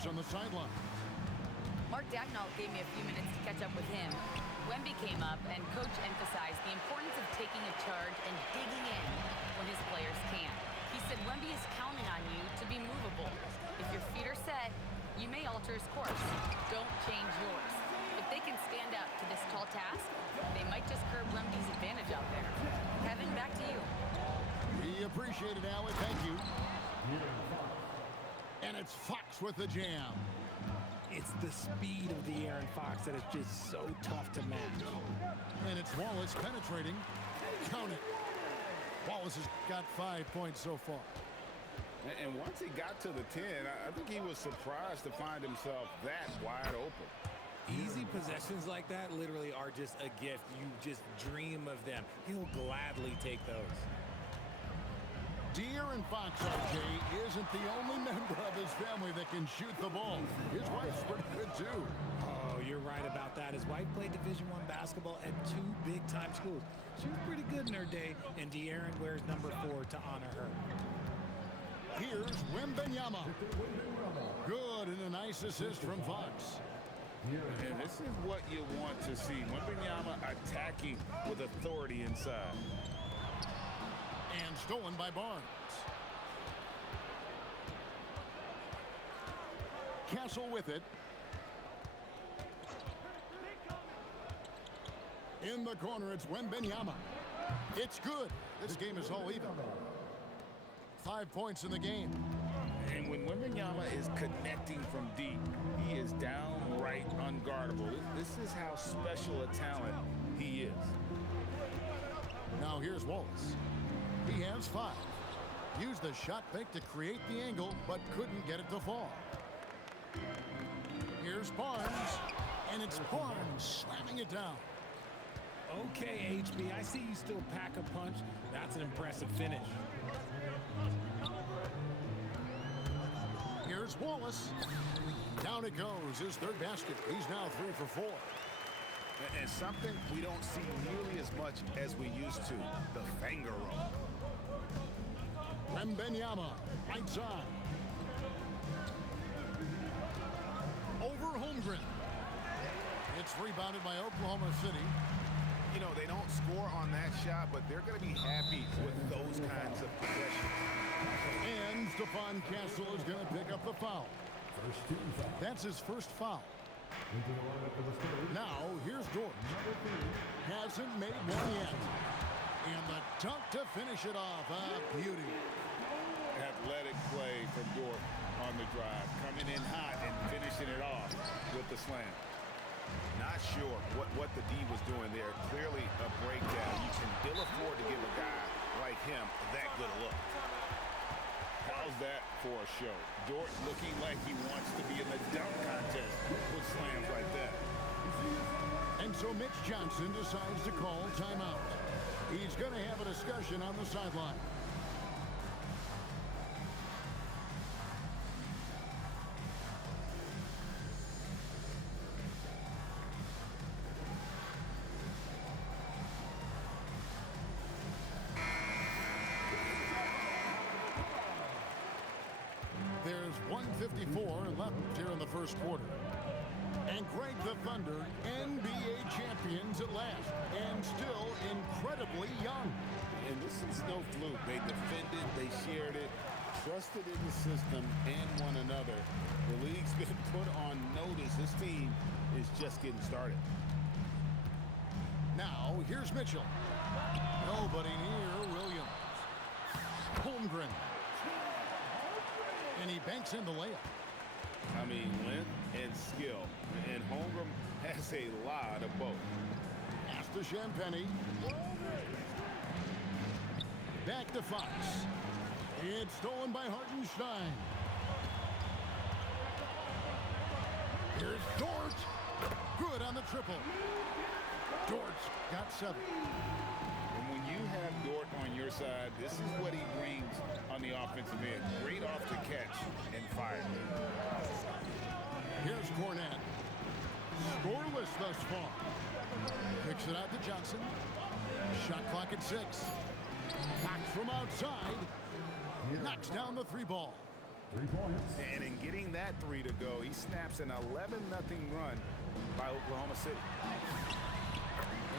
Wallis on the sideline. Mark Dagnall gave me a few minutes to catch up with him. Wemby came up, and Coach emphasized the importance of taking a charge and digging in when his players can't. He said Wemby is counting on you to be movable. If your feet are set, you may alter his course. Don't change yours. If they can stand up to this tall task, they might just curb Wemby's advantage out there. Kevin, back to you. We appreciate it, Allie. Thank you. And it's Fox with the jam. It's the speed of the Aaron Fox that is just so tough to match. And it's Wallis penetrating. Count it. Wallis has got 5 points so far. And once he got to the 10, I think he was surprised to find himself that wide open. Easy possessions like that literally are just a gift. You just dream of them. He'll gladly take those. De'Aaron Fox, RJ, isn't the only member of his family that can shoot the ball. His wife's pretty good, too. Oh, you're right about that. His wife played Division I basketball at 2 big-time schools. She was pretty good in her day, and De'Aaron wears number 4 to honor her. Here's Wembanyama. Good, and a nice assist from Fox. And this is what you want to see. Wembanyama attacking with authority inside. And stolen by Barnes. Castle with it. In the corner, it's Wembanyama. It's good. This game is all even. 5 points in the game. And when Wembanyama is connecting from deep, he is downright unguardable. This is how special a talent he is. Now here's Wallis. He has 5. Used the shot fake to create the angle, but couldn't get it to fall. Here's Barnes, and it's Barnes slamming it down. Okay, HB, I see you still pack a punch. That's an impressive finish. Here's Wallis. Down it goes, his 3rd basket. He's now 3 for 4. And something we don't see nearly as much as we used to, the finger roll. Wembanyama, right side. Over Holmgren. It's rebounded by Oklahoma City. You know, they don't score on that shot, but they're going to be happy with those kinds of possessions. And Stephon Castle is going to pick up the foul. That's his first foul. Now, here's Dort. Hasn't made one yet. And the dunk to finish it off. A beauty. Athletic play from Dort on the drive. Coming in hot and finishing it off with the slam. Not sure what the D was doing there. Clearly a breakdown. You can still afford to give a guy like him that good a look. How's that for a show? Dort looking like he wants to be in the dunk contest with slams like that. And so Mitch Johnson decides to call timeout. He's going to have a discussion on the sideline. There's 1:54 left here in the first quarter. And Greg, the Thunder, NBA champions at last, and still incredibly young. And this is no fluke. They defended, they shared it, trusted in the system and one another. The league's been put on notice. This team is just getting started. Now, here's Mitchell. Nobody near Williams. Holmgren. And he banks in the layup. I mean, length and skill. And Holmgren has a lot of both. Pass to Champagny. Back to Fox. It's stolen by Hartenstein. Here's Dort. Good on the triple. Dort's got 7. And when you have Dort on your side, this is what he brings on the offensive end. Great off the catch and fire. Here's Cornette. Scoreless thus far. Kicks it out to Johnson. Shot clock at 6. Fox from outside. Knocks down the 3 ball. 3 points. And in getting that 3 to go. He snaps an 11-0 run by Oklahoma City.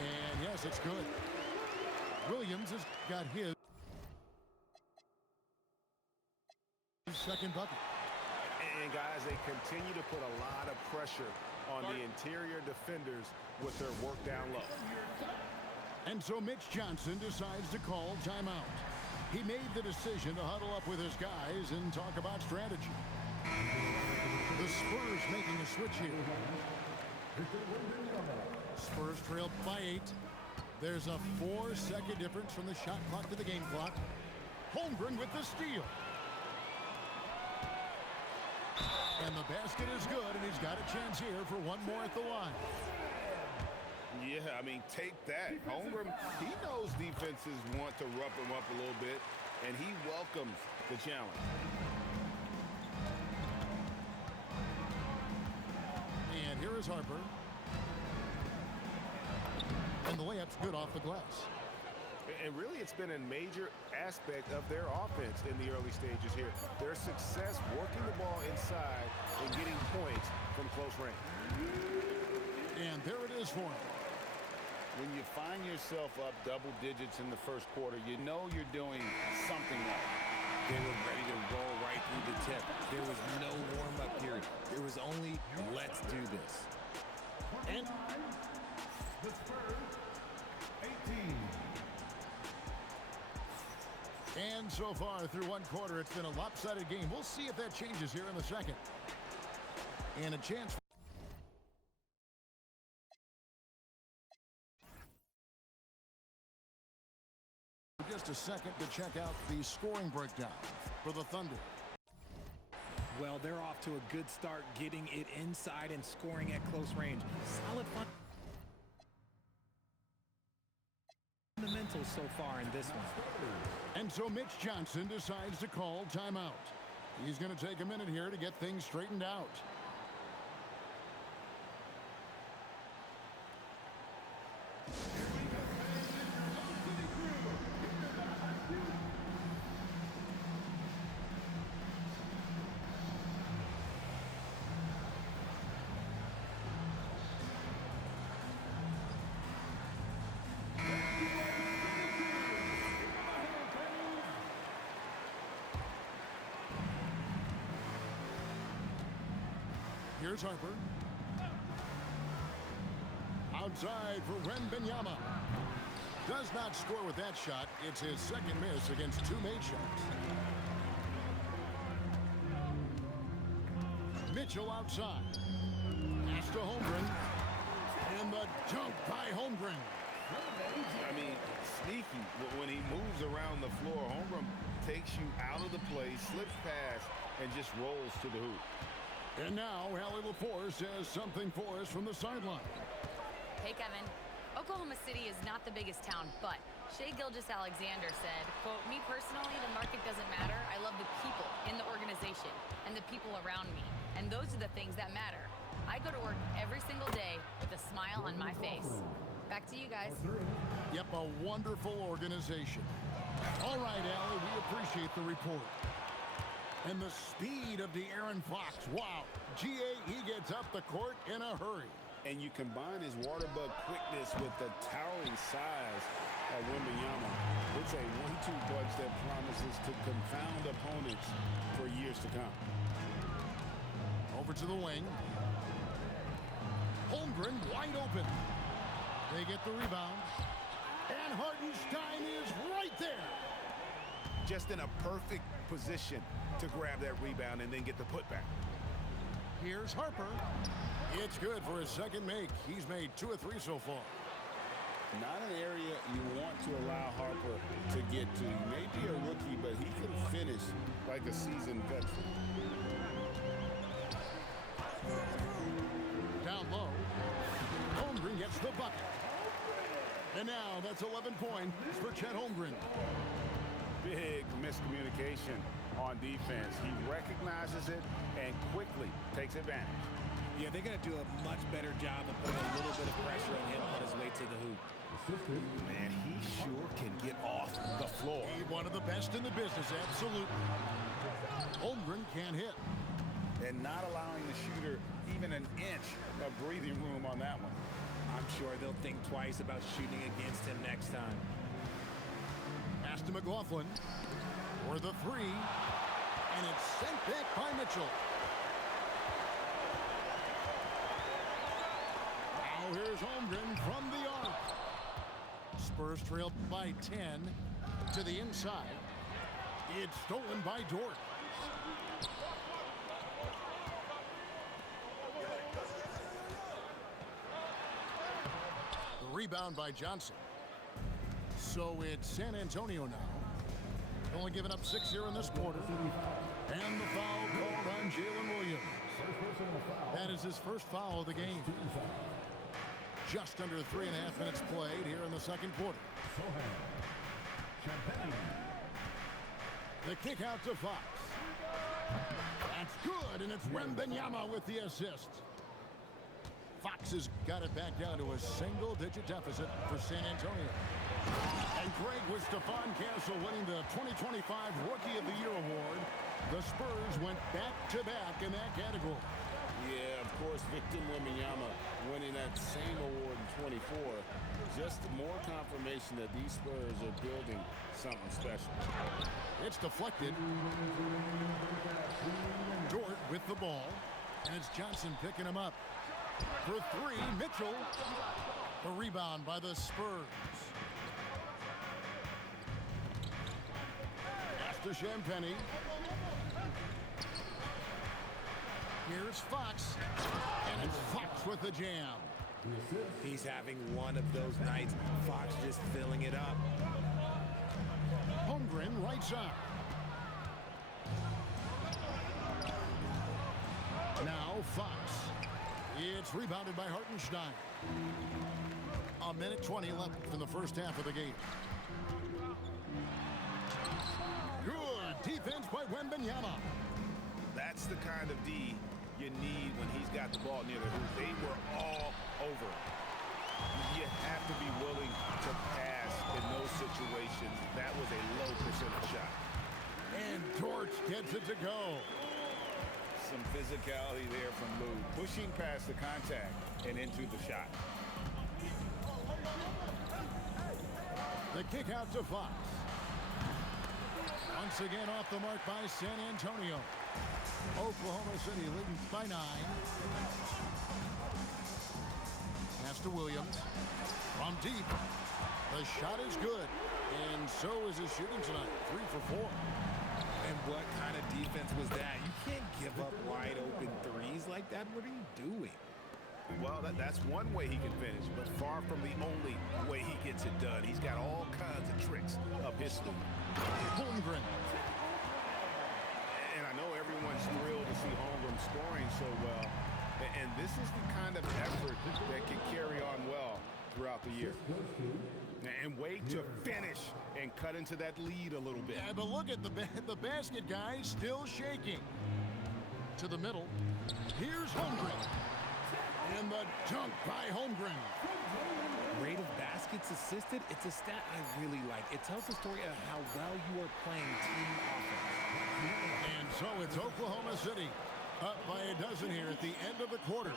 And yes, it's good. Williams has got his second bucket. And guys, they continue to put a lot of pressure on the interior defenders with their work down low. And so Mitch Johnson decides to call timeout. He made the decision to huddle up with his guys and talk about strategy. The Spurs making a switch here. Spurs trail by 8. There's a 4-second difference from the shot clock to the game clock. Holmgren with the steal. And the basket is good, and he's got a chance here for one more at the line. Yeah, I mean, take that. Holmgren, he knows defenses want to rough him up a little bit, and he welcomes the challenge. And here is Harper. And the layup's good off the glass. And really, it's been a major aspect of their offense in the early stages here. Their success working the ball inside and getting points from close range. And there it is for him. When you find yourself up double digits in the first quarter, you know you're doing something right. They were ready to roll right through the tip. There was no warm-up period. There was only, let's do this. And the Spurs, 18. And so far through one quarter, it's been a lopsided game. We'll see if that changes here in the second. And a chance. Just a second to check out the scoring breakdown for the Thunder. Well, they're off to a good start getting it inside and scoring at close range. Solid fundamentals so far in this one. And so Mitch Johnson decides to call timeout. He's going to take a minute here to get things straightened out. Here's Harper. Outside for Wembanyama. Does not score with that shot. It's his second miss against two made shots. Mitchell outside. Pass to Holmgren. And the dunk by Holmgren. I mean, sneaky. When he moves around the floor, Holmgren takes you out of the play, slips past, and just rolls to the hoop. And now, Allie LaForce has something for us from the sideline. Hey, Kevin. Oklahoma City is not the biggest town, but Shai Gilgeous-Alexander said, quote, "Me personally, the market doesn't matter. I love the people in the organization and the people around me. And those are the things that matter. I go to work every single day with a smile on my face." Back to you guys. Yep, a wonderful organization. All right, Allie, we appreciate the report. And the speed of De'Aaron Fox. Wow. GA, he gets up the court in a hurry. And you combine his water bug quickness with the towering size of Wembanyama. It's a 1-2 punch that promises to confound opponents for years to come. Over to the wing. Holmgren wide open. They get the rebound. And Hartenstein is right there. Just in a perfect position to grab that rebound and then get the putback. Here's Harper. It's good for his second make. He's made 2 or 3 so far. Not an area you want to allow Harper to get to. He may be a rookie, but he can finish like a seasoned veteran. Down low. Holmgren gets the bucket. And now that's 11 points for Chet Holmgren. Big miscommunication on defense. He recognizes it and quickly takes advantage. Yeah, they're going to do a much better job of putting a little bit of pressure on him on his way to the hoop. Man, he sure can get off the floor. He's one of the best in the business, absolutely. Holmgren can't hit. and not allowing the shooter even an inch of breathing room on that one. I'm sure they'll think twice about shooting against him next time. Aston McLaughlin for the three, and it's sent back by Mitchell. Now here's Holmgren from the arc. Spurs trail by 10 to the inside. It's stolen by Dort. The rebound by Johnson. So it's San Antonio now. Only giving up 6 here in this quarter. And the foul called on Jalen Williams. That is his first foul of the game. Just under 3.5 minutes played here in the second quarter. The kick out to Fox. That's good, and it's Wembanyama with the assist. Fox has got it back down to a single-digit deficit for San Antonio. And Greg, with Stephon Castle winning the 2025 Rookie of the Year award, the Spurs went back-to-back in that category. Yeah, of course, Victor Wembanyama winning that same award in 24. Just more confirmation that these Spurs are building something special. It's deflected. Dort with the ball. And it's Johnson picking him up. For three, Mitchell. The rebound by the Spurs. Pass to Champagnie. Here's Fox. And it's Fox with the jam. He's having one of those nights. Fox just filling it up. Holmgren right side. Now Fox. It's rebounded by Hartenstein. A minute 20 left in the first half of the game. Good defense by Wembanyama. That's the kind of D you need when he's got the ball near the hoop. They were all over. You have to be willing to pass in those situations. That was a low percentage shot. And Dort gets it to go. Some physicality there from Lou, pushing past the contact and into the shot. The kick out to Fox. Once again off the mark by San Antonio. Oklahoma City leading by 9. Pass to Williams. From deep. The shot is good. And so is his shooting tonight. 3 for 4. And what kind of defense was that? You can't give up wide open threes like that. What are you doing? Well, that's one way he can finish, but far from the only way he gets it done. He's got all kinds of tricks up his sleeve. Holmgren. And I know everyone's thrilled to see Holmgren scoring so well. And this is the kind of effort that can carry on well throughout the year. And wait to finish and cut into that lead a little bit. Yeah, but look at the basket guy still shaking. To the middle. Here's Holmgren. And the dunk by Holmgren. Rate of baskets assisted, it's a stat I really like. It tells the story of how well you are playing team offense. And so it's Oklahoma City up by a dozen here at the end of the quarter.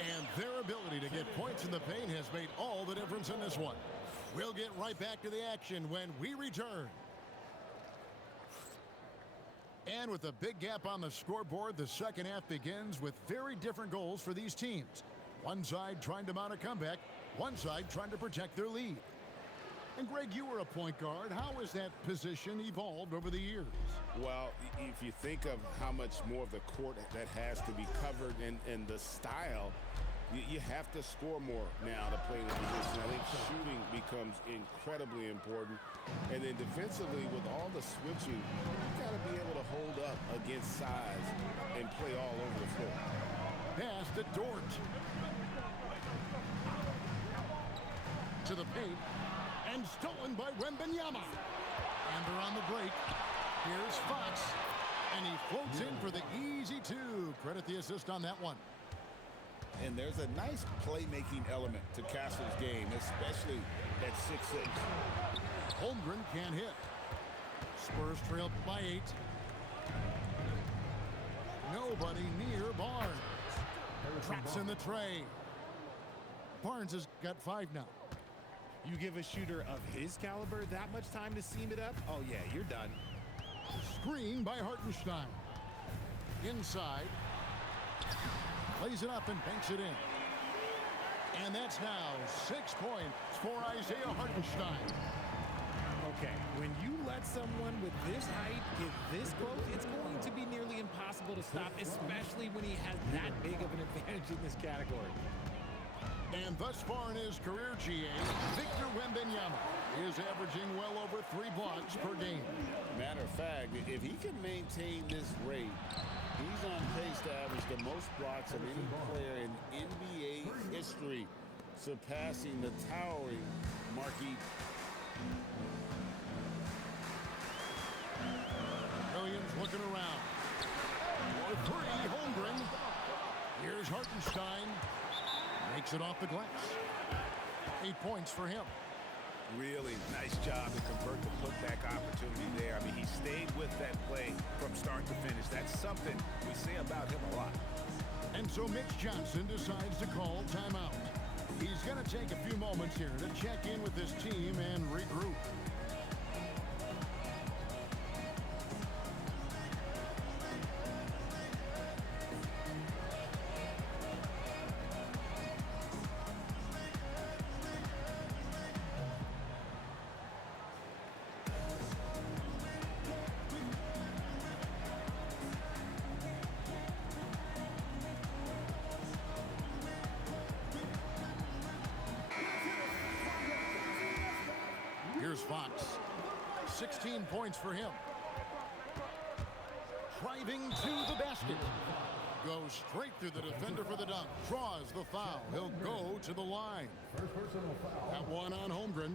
And their ability to get points in the paint has made all the difference in this one. We'll get right back to the action when we return. And with a big gap on the scoreboard, the second half begins with very different goals for these teams. One side trying to mount a comeback, one side trying to protect their lead. And Greg, you were a point guard. How has that position evolved over the years? Well, if you think of how much more of the court that has to be covered and the style, you have to score more now to play the position. I think shooting becomes incredibly important. And then defensively, with all the switching, you got to be able to hold up against size and play all over the floor. Pass to Dort. To the paint. And stolen by Wembanyama. And they're on the break. Here's Fox. And he floats in for the easy 2. Credit the assist on that one. And there's a nice playmaking element to Castle's game, especially at 6'6". Holmgren can't hit. Spurs trail by 8. No nobody near Barnes. Drops in the tray. Barnes has got 5 now. You give a shooter of his caliber that much time to seam it up? Oh, yeah, you're done. Screen by Hartenstein. Inside. Plays it up and banks it in. And that's now 6 points for Isaiah Hartenstein. Okay, when you let someone with this height get this close, it's going to be nearly impossible to stop, especially when he has that big of an advantage in this category. And thus far in his career, GA, Victor Wembanyama is averaging well over 3 blocks per game. Matter of fact, if he can maintain this rate, he's on pace to average the most blocks of any player in NBA history, surpassing the towering Marquis. Williams looking around. For 3, Holmgren. Here's Hartenstein. Makes it off the glass. 8 points for him. Really nice job to convert the putback opportunity there. I mean, he stayed with that play from start to finish. That's something we say about him a lot. And so Mitch Johnson decides to call timeout. He's going to take a few moments here to check in with his team and regroup. Here's Fox. 16 points for him. Driving to the basket. Goes straight through the defender for the dunk. Draws the foul. He'll go to the line. That one on Holmgren.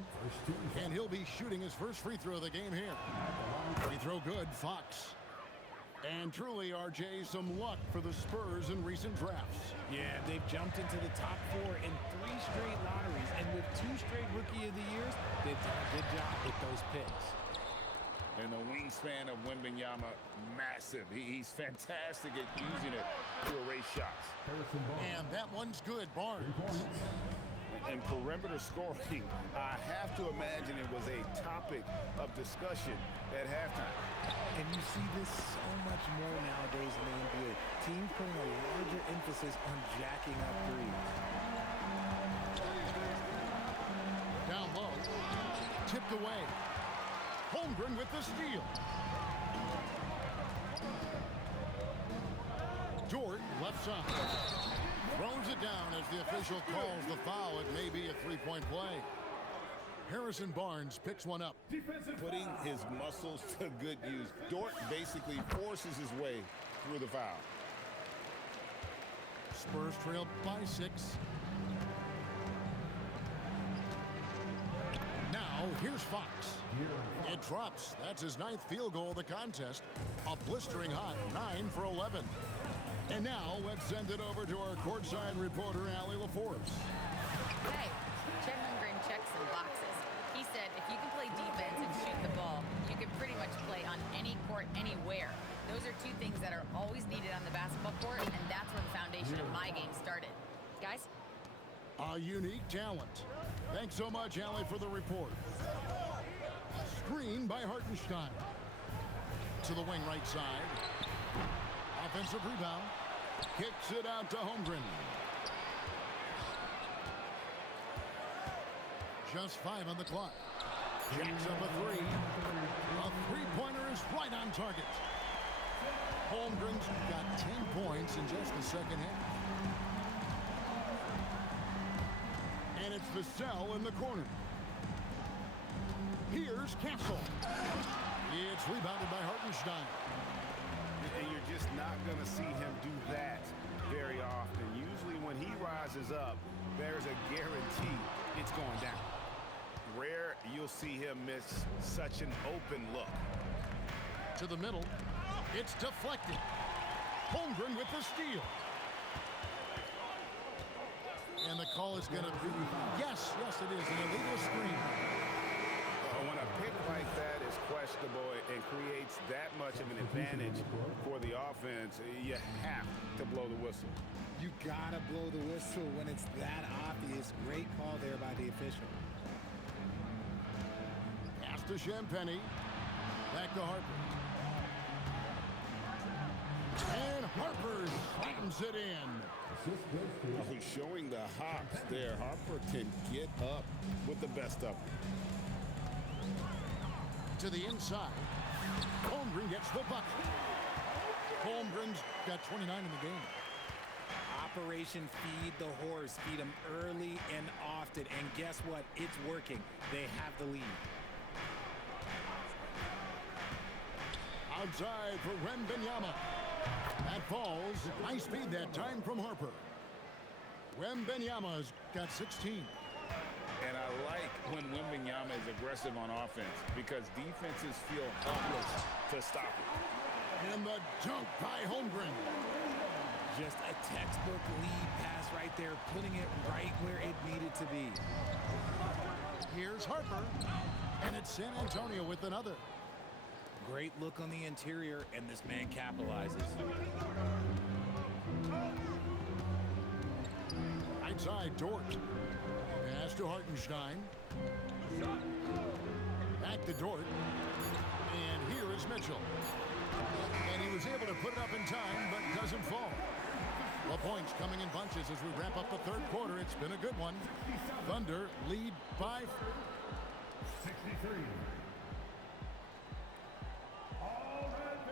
And he'll be shooting his first free throw of the game here. Free throw good, Fox. And truly, RJ, some luck for the Spurs in recent drafts. Yeah, they've jumped into the top 4 in 3 straight lotteries, and with 2 straight Rookie of the Years, they've done a good job with those picks. And the wingspan of Wembanyama, massive. He's fantastic at using it to erase shots. And that one's good, Barnes. And perimeter scoring, I have to imagine it was a topic of discussion at halftime. And you see this so much more nowadays in the NBA. Teams putting a larger emphasis on jacking up threes. Down low. Tipped away. Holmgren with the steal. Dort left side. Throws it down as the official calls the foul. It may be a 3-point play. Harrison Barnes picks one up. Putting his muscles to good use. Dort basically forces his way through the foul. Spurs trail by 6. Now, here's Fox. It drops. That's his 9th field goal of the contest. A blistering hot 9 for 11. And now, let's send it over to our courtside reporter, Allie LaForce. Hey, Chet Holmgren checks some boxes. He said if you can play defense and shoot the ball, you can pretty much play on any court, anywhere. Those are 2 things that are always needed on the basketball court, and that's where the foundation of my game started. Guys? A unique talent. Thanks so much, Allie, for the report. Screen by Hartenstein. To the wing right side. Offensive rebound. Kicks it out to Holmgren. Just 5 on the clock. Jacks up a 3. A 3-pointer is right on target. Holmgren's got 10 points in just the second half. And it's Vassell in the corner. Here's Castle. It's rebounded by Hartenstein. And you're just not going to see him do that very often. Usually when he rises up, there's a guarantee it's going down. Rare you'll see him miss such an open look. To the middle. It's deflected. Holmgren with the steal. And the call is going to be, yes, it is, an illegal screen. Oh, when a pick like that is questionable and creates that much of an advantage for the offense. You have to blow the whistle. You gotta blow the whistle when it's that obvious. Great call there by the official. Pass to Champagny. Back to Harper. And Harper slams it in. Oh, he's showing the hops there. Harper can get up with the best of them. To the inside. Holmgren gets the bucket. Holmgren's got 29 in the game. Operation Feed the Horse. Feed them early and often. And guess what? It's working. They have the lead. Outside for Wembanyama. That falls. Nice speed that time from Harper. Wembanyama's got 16. And I like when Wembanyama is aggressive on offense because defenses feel helpless to stop it. And the dunk by Holmgren. Just a textbook lead pass right there, putting it right where it needed to be. Here's Harper. And it's San Antonio with another. Great look on the interior, and this man capitalizes. Right side, Dort. Pass to Hartenstein. Back to Dort. And here is Mitchell. And he was able to put it up in time, but doesn't fall. The points coming in bunches as we wrap up the third quarter. It's been a good one. Thunder lead by 63.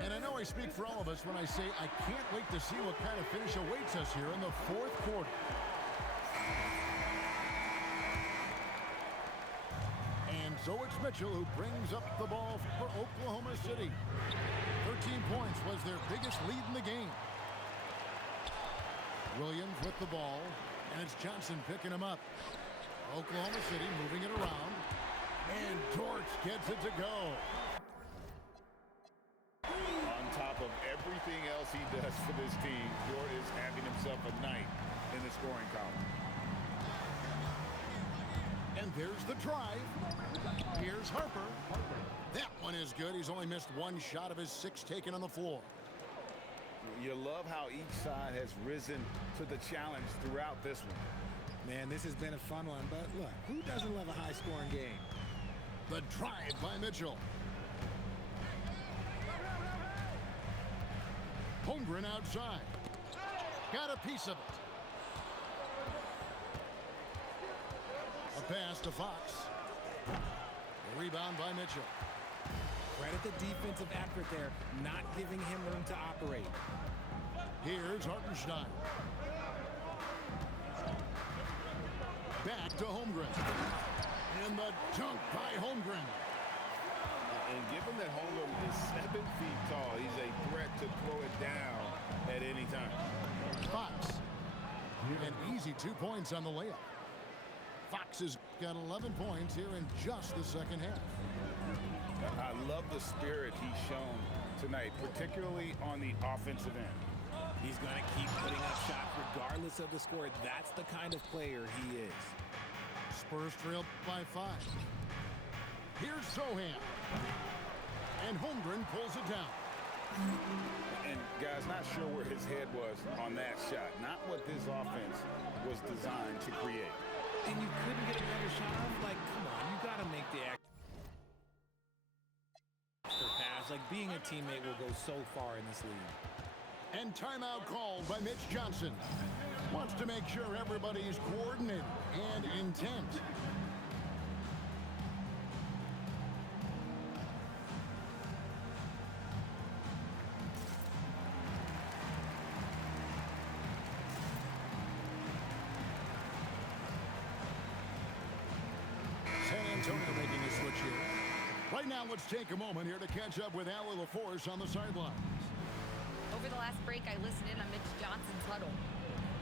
And I know I speak for all of us when I say I can't wait to see what kind of finish awaits us here in the fourth quarter. And so it's Mitchell who brings up the ball for Oklahoma City. 13 points was their biggest lead in the game. Williams with the ball, and it's Johnson picking him up. Oklahoma City moving it around, and Dort gets it to go. On top of everything else he does for this team, Dort is having himself a night in the scoring column. And there's the drive. Here's Harper. That one is good. He's only missed one shot of his 6 taken on the floor. You love how each side has risen to the challenge throughout this one. Man, this has been a fun one, but look, who doesn't love a high-scoring game? The drive by Mitchell. Holmgren outside. Got a piece of it. A pass to Fox. A rebound by Mitchell. Credit the defensive effort there, not giving him room to operate. Here's Hartenstein. Back to Holmgren. And the dunk by Holmgren. And given that Holmgren is 7 feet tall, he's a threat to throw it down at any time. Fox. An easy 2 points on the layup. Fox has got 11 points here in just the second half. I love the spirit he's shown tonight, particularly on the offensive end. He's going to keep putting up shots regardless of the score. That's the kind of player he is. Spurs trail by 5. Here's Sohan. And Holmgren pulls it down. And guys, not sure where his head was on that shot. Not what this offense was designed to create. And you couldn't get a better shot off? Like, come on, you got to make the extra pass. Like, being a teammate will go so far in this league. And timeout called by Mitch Johnson. Wants to make sure everybody's coordinated and intent. San Antonio making a switch here. Right now, let's take a moment here to catch up with Allie LaForce on the sidelines. Over the last break, I listened in on Mitch Johnson's huddle.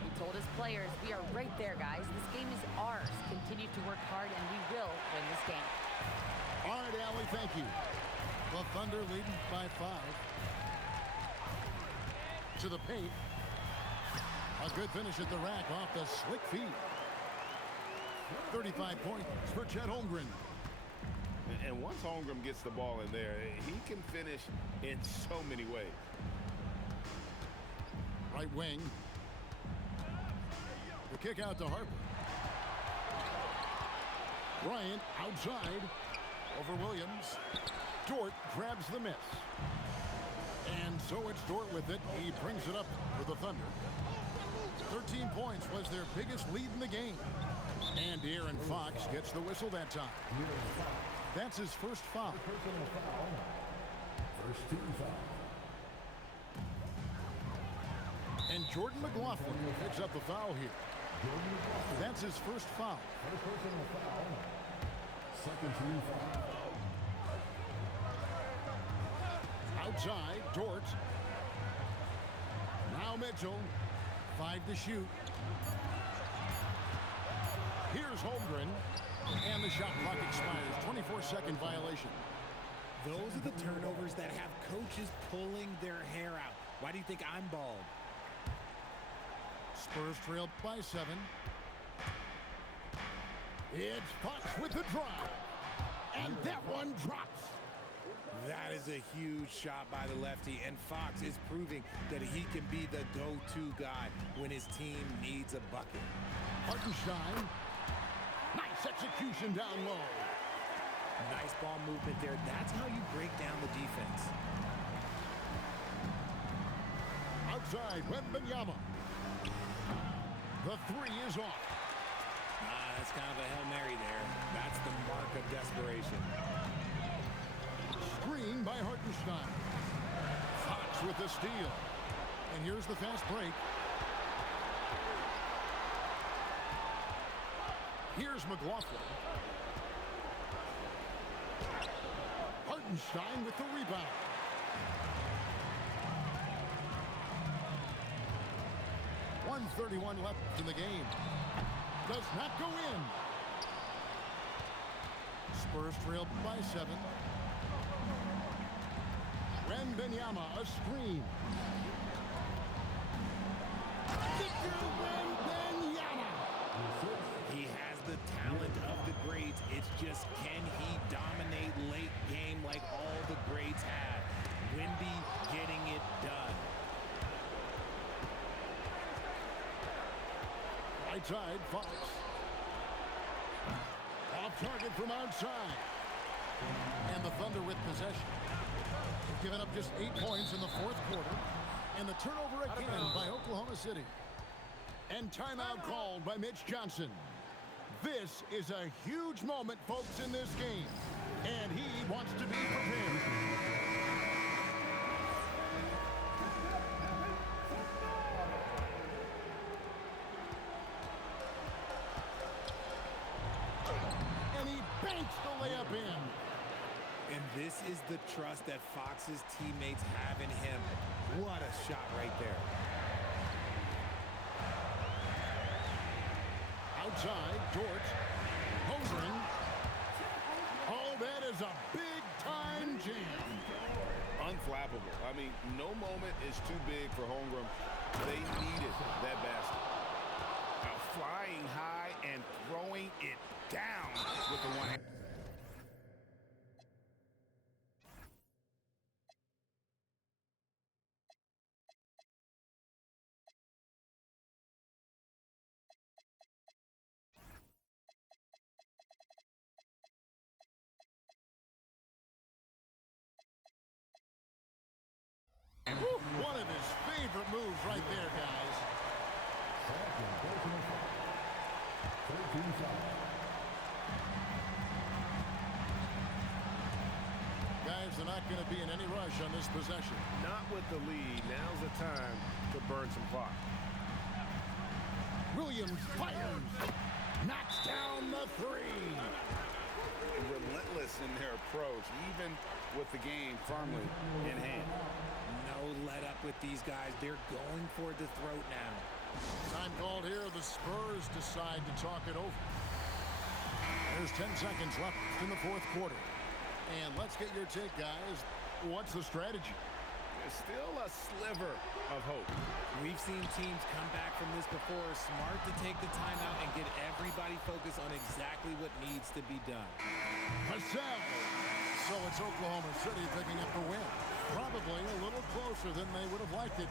He told his players, "We are right there, guys. This game is ours. Continue to work hard, and we will win this game." All right, Allie, thank you. The Thunder leading by 5. To the paint. A good finish at the rack off the slick feed. 35 points for Chet Holmgren. And once Holmgren gets the ball in there, he can finish in so many ways. Right wing. The kick out to Harper. Bryant outside. Over Williams. Dort grabs the miss. And so it's Dort with it. He brings it up for the Thunder. 13 points was their biggest lead in the game. And De'Aaron Fox gets the whistle that time. That's his first foul. First team foul. And Jordan McLaughlin picks up the foul here. That's his first foul. First personal foul. Second team foul. Outside, Dort. Now Mitchell. 5 to shoot. Here's Holmgren. And the shot clock expires. 24-second violation. Those are the turnovers that have coaches pulling their hair out. Why do you think I'm bald? Spurs trailed by 7. It's Fox with the drive. And that one drops. That is a huge shot by the lefty, and Fox is proving that he can be the go-to guy when his team needs a bucket. Hartenstein. Nice execution down low. Nice ball movement there. That's how you break down the defense. Outside, Wembanyama. The 3 is off. That's kind of a Hail Mary there. That's the mark of desperation. Screen by Hartenstein. Fox with the steal. And here's the fast break. Here's McLaughlin. Hartenstein with the rebound. .131 left in the game. Does not go in. Spurs trailed by 7. Wembanyama, a screen. Victor Wembanyama. He has the talent of the greats. It's just, can he dominate late game like all the greats have? Wemby getting it done. Right side, Fox. Off target from outside. And the Thunder with possession. They've given up just 8 points in the 4th quarter. And the turnover again by Oklahoma City. And timeout called by Mitch Johnson. This is a huge moment, folks, in this game. And he wants to be prepared. And he banks the layup in. And this is the trust that Fox's teammates have in him. What a shot right there. Outside, Dort. Holmgren. Oh, that is a big-time jam. Unflappable. I mean, no moment is too big for Holmgren. They needed that basket. Flying high and throwing it down with the one. One of his favorite moves right there, guys. Second personal foul. Third team foul. Guys, they're not going to be in any rush on this possession. Not with the lead. Now's the time to burn some clock. Williams fires. Knocks down the 3. Relentless in their approach, even with the game firmly in hand. No let up with these guys. They're going for the throat now. Time called here. The Spurs decide to talk it over. There's 10 seconds left in the 4th quarter. And let's get your take, guys. What's the strategy? There's still a sliver of hope. We've seen teams come back from this before. Smart to take the timeout and get everybody focused on exactly what needs to be done. Hassan. So it's Oklahoma City picking up the win. Probably a little closer than they would have liked it.